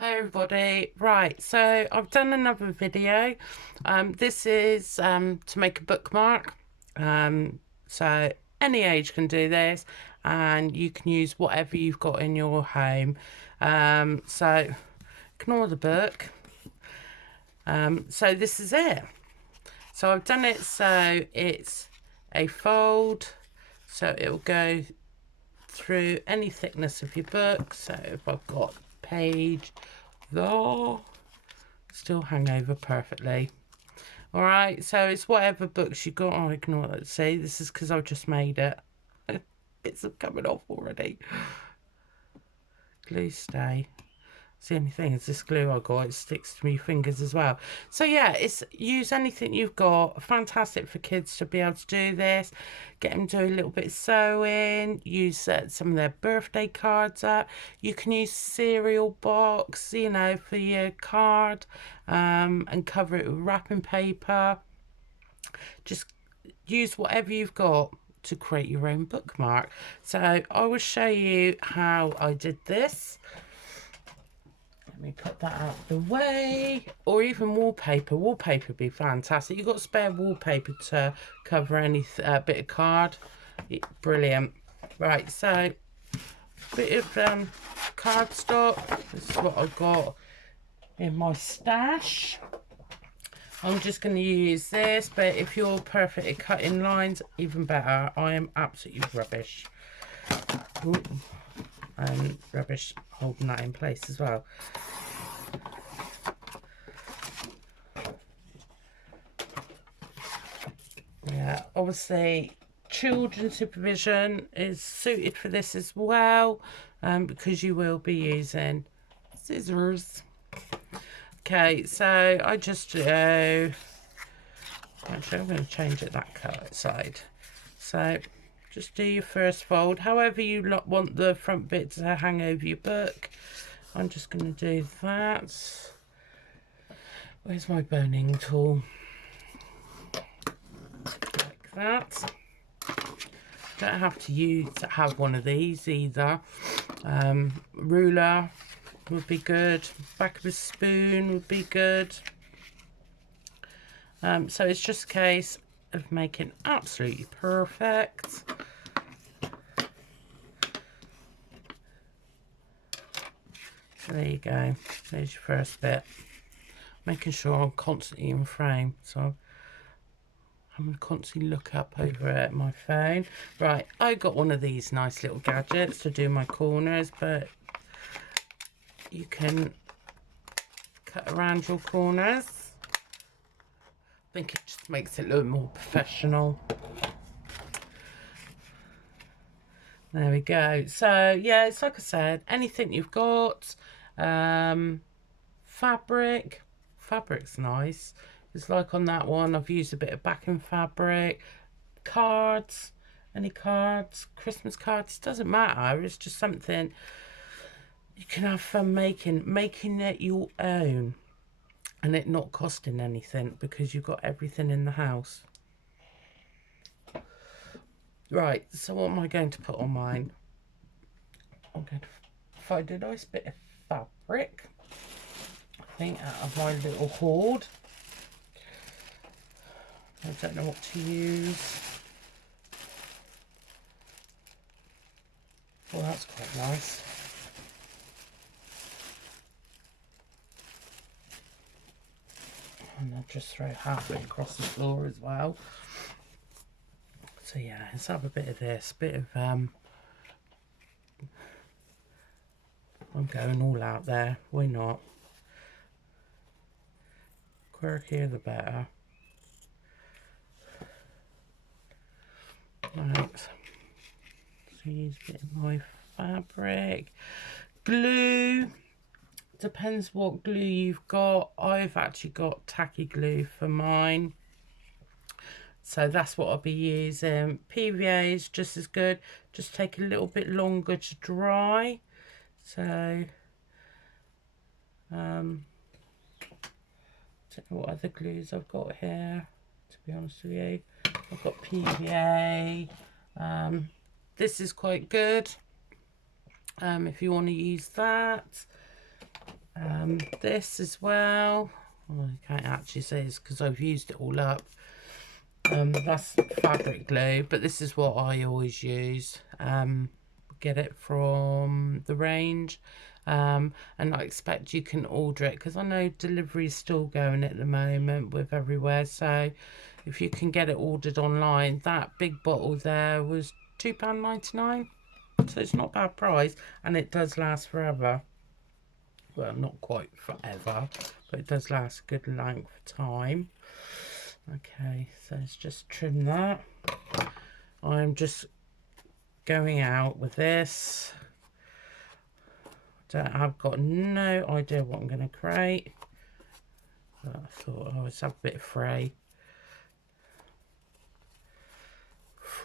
Hi everybody. Right, so I've done another video. This is to make a bookmark. So any age can do this, and you can use whatever you've got in your home. So ignore the book. So this is it. So I've done it so it's a fold, so it'll go through any thickness of your book. So if I've got page there, still hang over perfectly. All right, so it's whatever books you got. Oh, ignore that. See, this is because I've just made it. Bits are coming off already. Glue stay. It's the only thing is this glue I got, it sticks to my fingers as well. So yeah, it's use anything you've got. Fantastic for kids to be able to do this. Get them to do a little bit of sewing. Use some of their birthday cards up. You can use cereal box, you know, for your card, and cover it with wrapping paper. Just use whatever you've got to create your own bookmark. So I will show you how I did this. Let me put that out of the way. Or even wallpaper. Wallpaper would be fantastic. You've got spare wallpaper to cover any bit of card. Brilliant. Right, so bit of cardstock. This is what I've got in my stash. I'm just going to use this, but if you're perfect at cutting lines, even better. I am absolutely rubbish. Ooh. And rubbish holding that in place as well. Yeah, obviously children's supervision is suited for this as well, because you will be using scissors. Okay, so I just do, actually I'm going to change it that colour side. So just do your first fold, however you want the front bit to hang over your book. I'm just going to do that. Where's my boning tool? Like that. Don't have to have one of these either. Ruler would be good. Back of a spoon would be good. So it's just a case of making absolutely perfect. So there you go. There's your first bit. Making sure I'm constantly in frame. So I'm going to constantly look up over at my phone. Right, I got one of these nice little gadgets to do my corners, but you can cut around your corners. I think it just makes it look more professional. There we go. So yeah, it's like I said, anything you've got. Fabric's nice. It's like on that one, I've used a bit of backing fabric. Cards, any cards, Christmas cards, doesn't matter. It's just something you can have fun making it your own, and it not costing anything because you've got everything in the house. Right, so what am I going to put on mine? I'm going to find a nice bit of fabric, I think, out of my little hoard. I don't know what to use. Well, that's quite nice. And I'll just throw half it across the floor as well. So yeah, let's have a bit of this, bit of I'm going all out there, why not? Quirkier the better. Right, so use a bit of my fabric. Glue, depends what glue you've got. I've actually got tacky glue for mine, so that's what I'll be using. PVA is just as good, just take a little bit longer to dry. So don't know what other glues I've got here, to be honest with you. I've got PVA. This is quite good if you want to use that. This as well. Oh, I can't actually say this because I've used it all up. That's fabric glue, but this is what I always use. Get it from the range. And I expect you can order it because I know delivery is still going at the moment with everywhere. So if you can get it ordered online, that big bottle there was £2.99. So it's not a bad price, and it does last forever. Well, not quite forever, but it does last a good length of time. Okay, so let's just trim that. I'm just going out with this. I've got no idea what I'm going to create, but I thought I would have a bit of fray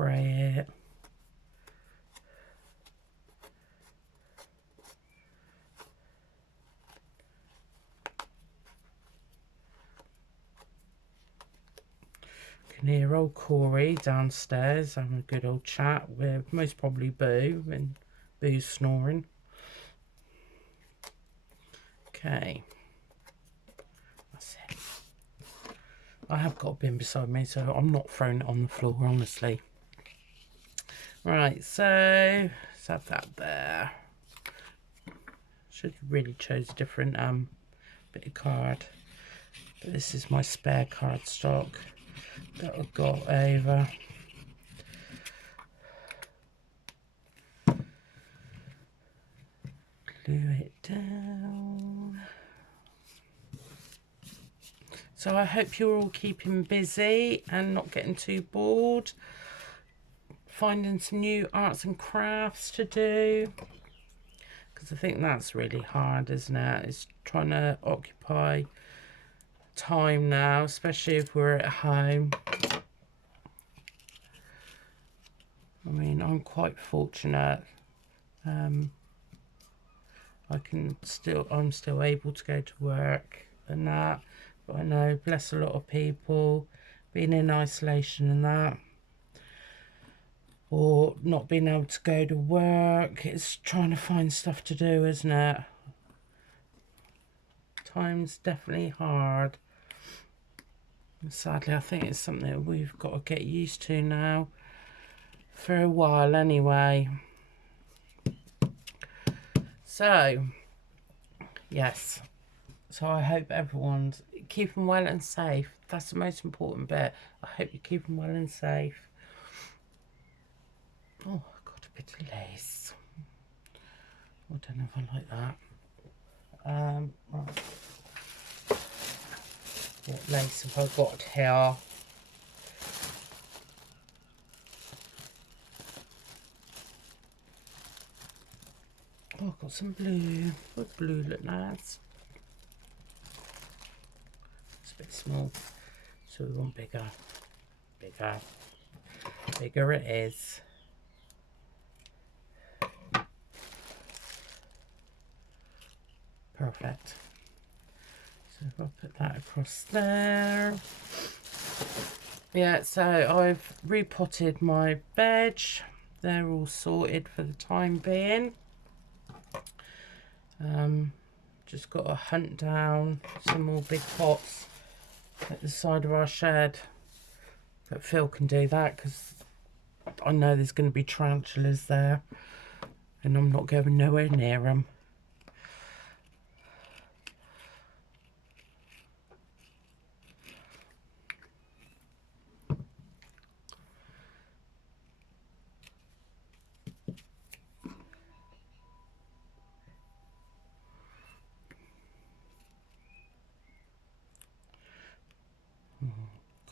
it. Can hear old Corey downstairs having a good old chat with most probably Boo, and Boo's snoring. Okay, that's it. I have got a bin beside me, so I'm not throwing it on the floor, honestly. Right, so let's have that there. Should have really chose a different bit of card, but this is my spare cardstock that I've got over. Glue it down. So I hope you're all keeping busy and not getting too bored, finding some new arts and crafts to do, because I think that's really hard, isn't it? It's trying to occupy time now, especially if we're at home. I mean, I'm quite fortunate. I'm still able to go to work and that, but I know, bless a lot of people, being in isolation and that, or not being able to go to work, it's trying to find stuff to do, isn't it? Time's definitely hard. And sadly, I think it's something that we've got to get used to now, for a while anyway. So, yes. So I hope everyone's keeping well and safe. That's the most important bit. I hope you're keeping well and safe. Oh, I got a bit of lace. I don't know if I like that. Right. What lace have I got here? Oh, I've got some blue. What blue look nice? It's a bit small, so we want bigger. Bigger. Bigger it is. Perfect. So if I put that across there. Yeah, so I've repotted my veg. They're all sorted for the time being. Just got to hunt down some more big pots at the side of our shed. But Phil can do that because I know there's going to be tarantulas there, and I'm not going nowhere near them.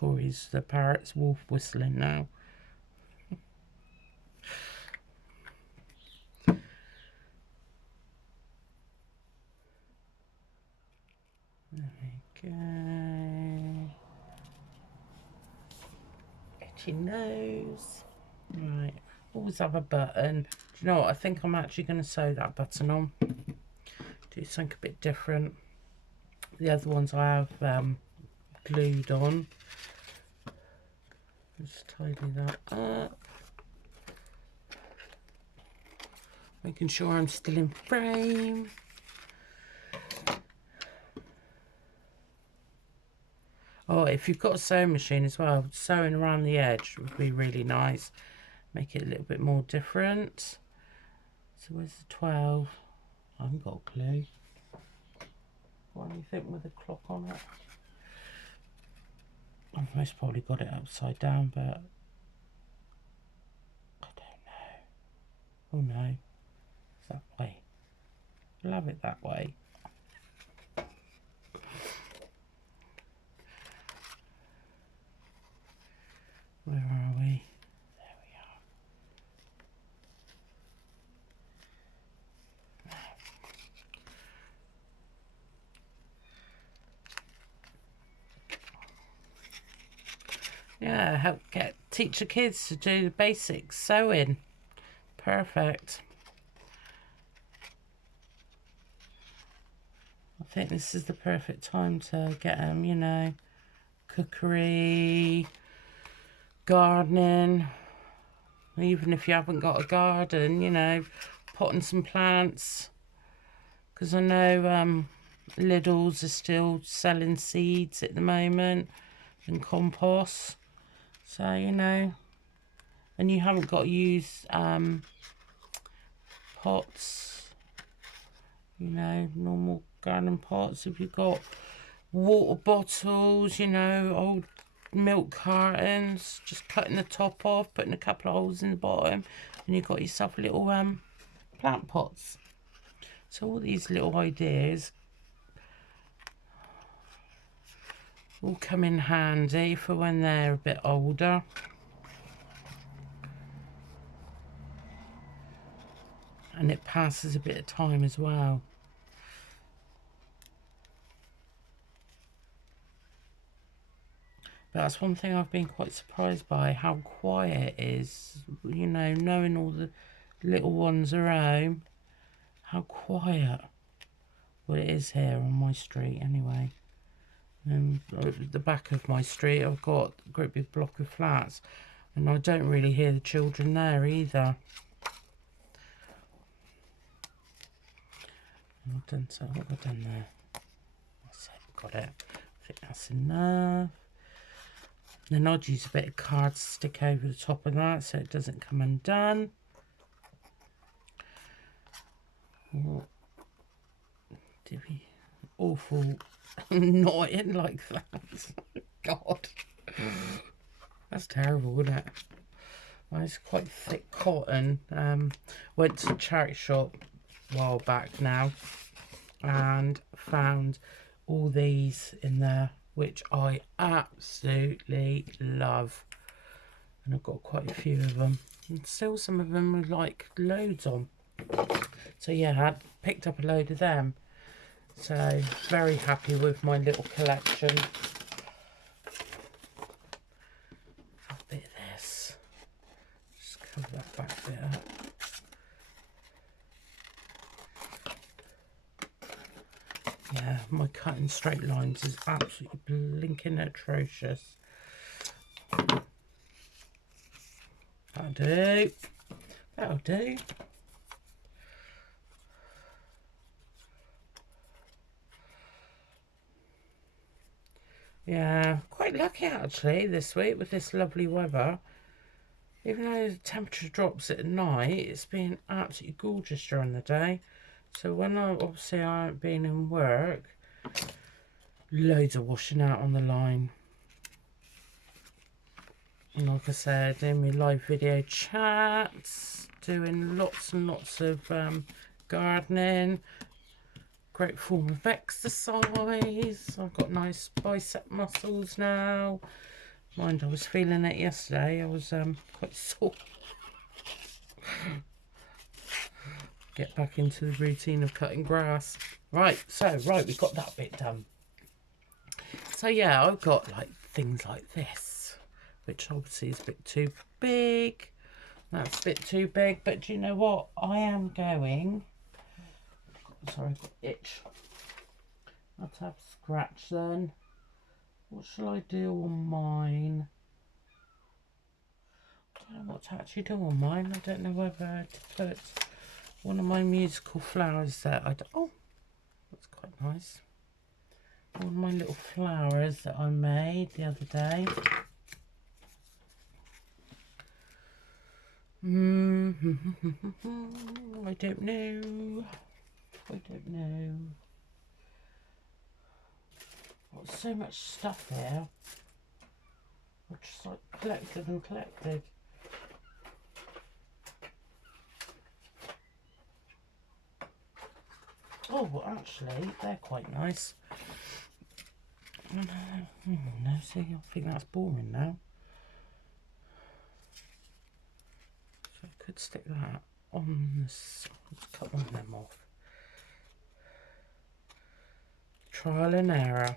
Corey's the parrot's wolf whistling now. There we go. Itchy nose. Right, always have a button. Do you know what? I think I'm actually going to sew that button on. Do something a bit different. The other ones I have glued on. Just tidy that up. Making sure I'm still in frame. Oh, if you've got a sewing machine as well, sewing around the edge would be really nice. Make it a little bit more different. So where's the 12? I haven't got a clue. What do you think with the clock on it? I've most probably got it upside down, but I don't know. Oh no, it's that way. I'll have it that way. Where are we? There we are. Yeah, help teach the kids to do the basics sewing. Perfect. I think this is the perfect time to get them, you know, cookery, gardening. Even if you haven't got a garden, you know, potting some plants. Because I know Lidl's are still selling seeds at the moment and compost. So, you know, and you haven't got to use pots, you know, normal garden pots. If you've got water bottles, you know, old milk cartons, just cutting the top off, putting a couple of holes in the bottom, and you've got yourself little plant pots. So all these little ideas will come in handy for when they're a bit older. And it passes a bit of time as well. But that's one thing I've been quite surprised by, how quiet it is. You know, knowing all the little ones are home, how quiet. Well, it is here on my street anyway. And at the back of my street, I've got a great big block of flats, and I don't really hear the children there either. I've done so. What have I done there? That's it. Got it. I think that's enough. Then I'd use a bit of card to stick over the top of that so it doesn't come undone. Oh, awful knotting like that. God, that's terrible, isn't it? Well, it's quite thick cotton. Went to a charity shop a while back now and found all these in there, which I absolutely love, and I've got quite a few of them, and still some of them with like loads on. So yeah, I picked up a load of them, so very happy with my little collection. A bit of this, just cover that back bit up. Yeah, my cutting straight lines is absolutely blinking atrocious. That'll do. That'll do. Yeah, quite lucky actually this week with this lovely weather. Even though the temperature drops at night, it's been absolutely gorgeous during the day. So when I haven't been in work, loads of washing out on the line. And like I said, doing my live video chats, doing lots and lots of gardening. Great form of exercise. I've got nice bicep muscles now. Mind, I was feeling it yesterday. I was quite sore. Get back into the routine of cutting grass. Right, we got that bit done. So yeah, I've got like things like this, which obviously is a bit too big. That's a bit too big, but do you know what? I am going... Sorry, I've got itch. Let's have a scratch then. What shall I do on mine? I don't know what to actually do on mine. I don't know whether to put one of my musical flowers there. Oh, that's quite nice. All my little flowers that I made the other day. I don't know. I don't know. Got so much stuff here. I just like collected and collected. Oh, well, actually, they're quite nice. No, see, I think that's boring now. So I could stick that on this. Let's cut one of them off. Trial and error.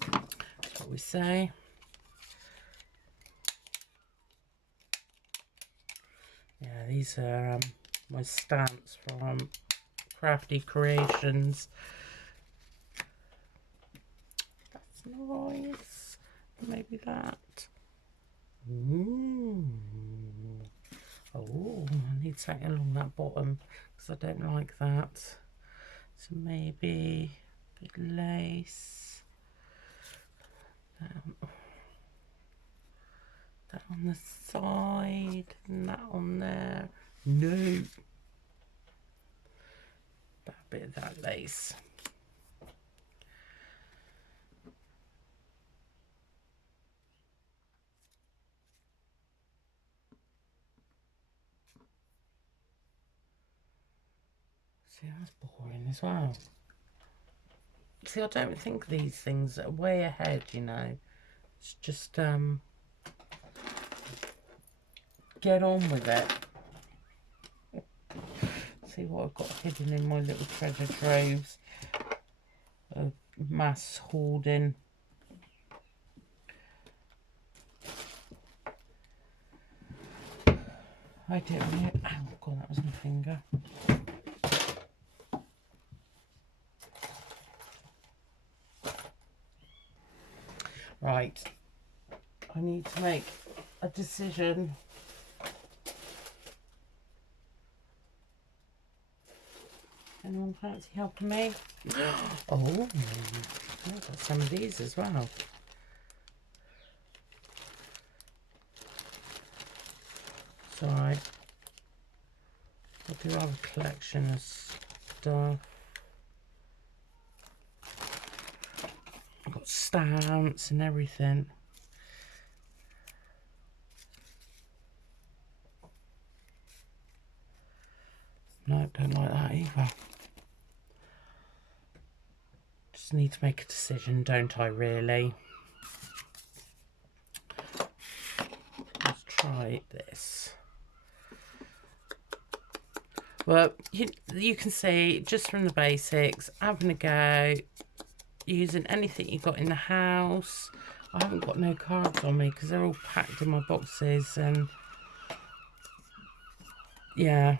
That's what we say. Yeah, these are my stamps from Crafty Creations. That's nice. Maybe that. Ooh. Oh, I need something along that bottom because I don't like that. So maybe a bit of lace. That on the side and that on there. No. That bit of that lace. See, that's boring as well. See, I don't think these things are way ahead, you know. It's just get on with it. See what I've got hidden in my little treasure troves of mass hoarding. I don't know. Oh god, that was my finger. Right, I need to make a decision. Anyone fancy helping me? Oh, I've got some of these as well. It's alright. I do have a collection of stuff. I've got stamps and everything. No, don't like that either. Just need to make a decision, don't I, really? Let's try this. Well, you can see just from the basics, having a go, using anything you've got in the house. I haven't got no cards on me because they're all packed in my boxes, and yeah.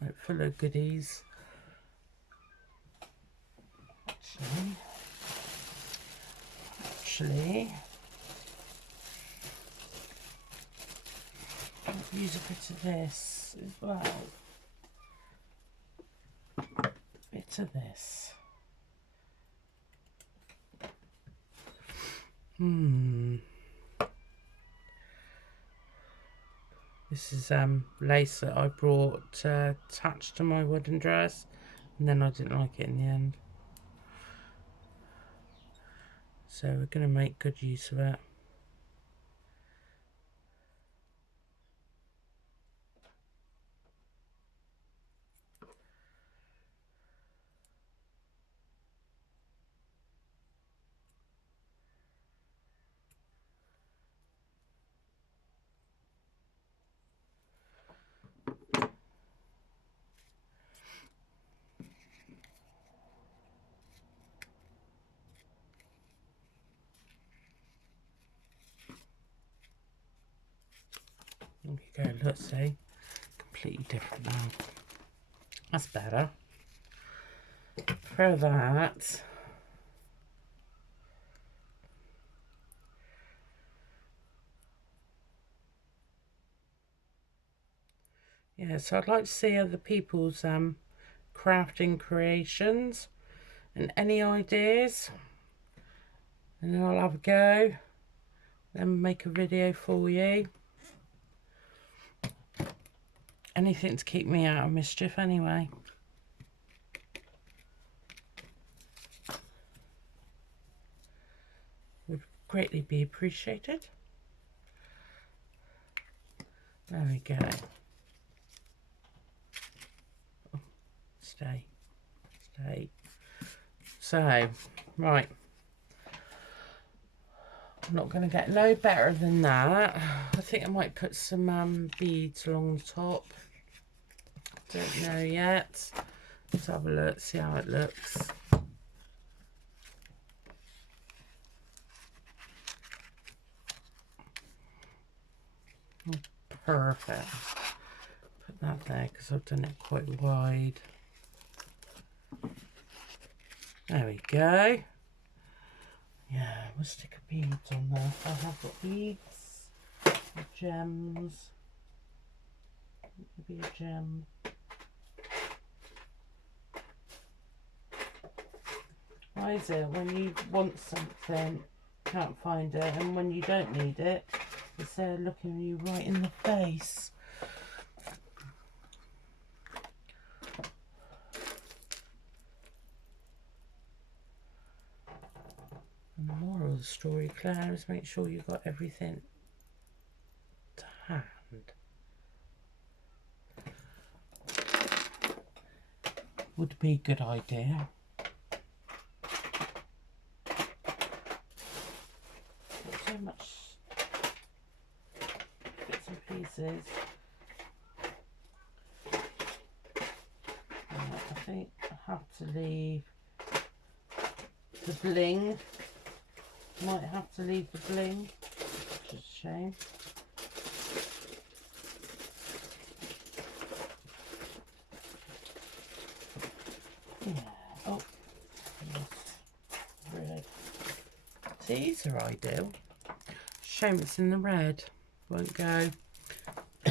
Right, full of goodies. Actually, I'll use a bit of this as well. A bit of this. This is lace that I brought attached to my wedding dress, and then I didn't like it in the end. So we're going to make good use of it. There we go, let's see. Completely different now. That's better. For that, yeah, so I'd like to see other people's crafting creations and any ideas, and then I'll have a go, then make a video for you. Anything to keep me out of mischief anyway. Would greatly be appreciated. There we go. Oh, stay. So, right. I'm not going to get no better than that. I think I might put some beads along the top. Don't know yet. Let's have a look, see how it looks. Oh, perfect. Put that there because I've done it quite wide. There we go. Yeah, we'll stick a bead on there. I have got beads, gems, maybe a gem. Why is it when you want something, can't find it, and when you don't need it, it's there looking you right in the face? And the moral of the story, Claire, is make sure you've got everything to hand. Would be a good idea. So much bits and pieces. I think I have to leave the bling. Might have to leave the bling, which is a shame. Yeah. Oh, red. These are ideal. Shame it's in the red. Won't go. I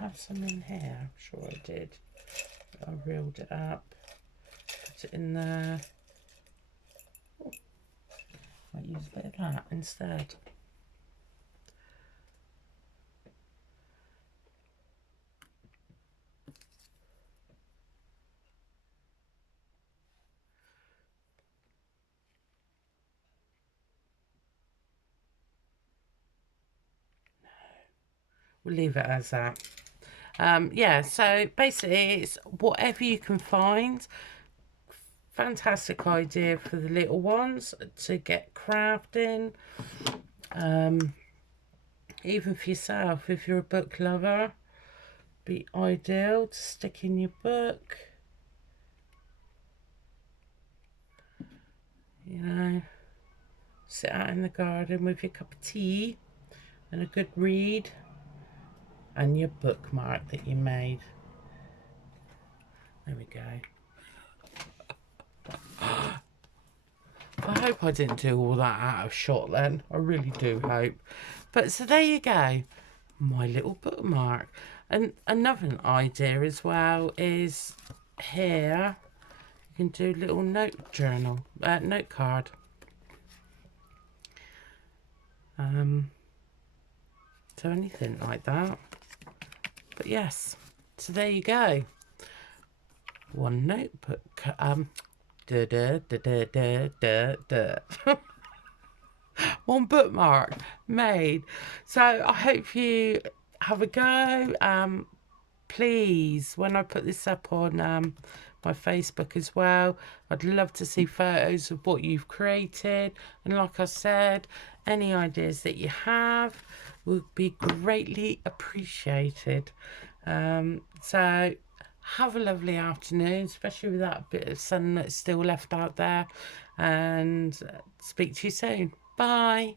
have some in here. I'm sure I did. I reeled it up. Put it in there. Oh, might use a bit of that instead. We'll leave it as that. Yeah, so basically it's whatever you can find. Fantastic idea for the little ones to get crafting. Even for yourself, if you're a book lover, be ideal to stick in your book. You know, sit out in the garden with your cup of tea and a good read. And your bookmark that you made. There we go. I hope I didn't do all that out of shot then. I really do hope. But so there you go. My little bookmark. And another idea as well is here you can do a little note journal, note card. So anything like that. But yes, so there you go. One notebook. One bookmark made. So I hope you have a go. Please, when I put this up on my Facebook as well, I'd love to see photos of what you've created. And like I said, any ideas that you have would be greatly appreciated. So have a lovely afternoon, especially with that bit of sun that's still left out there, and speak to you soon. Bye.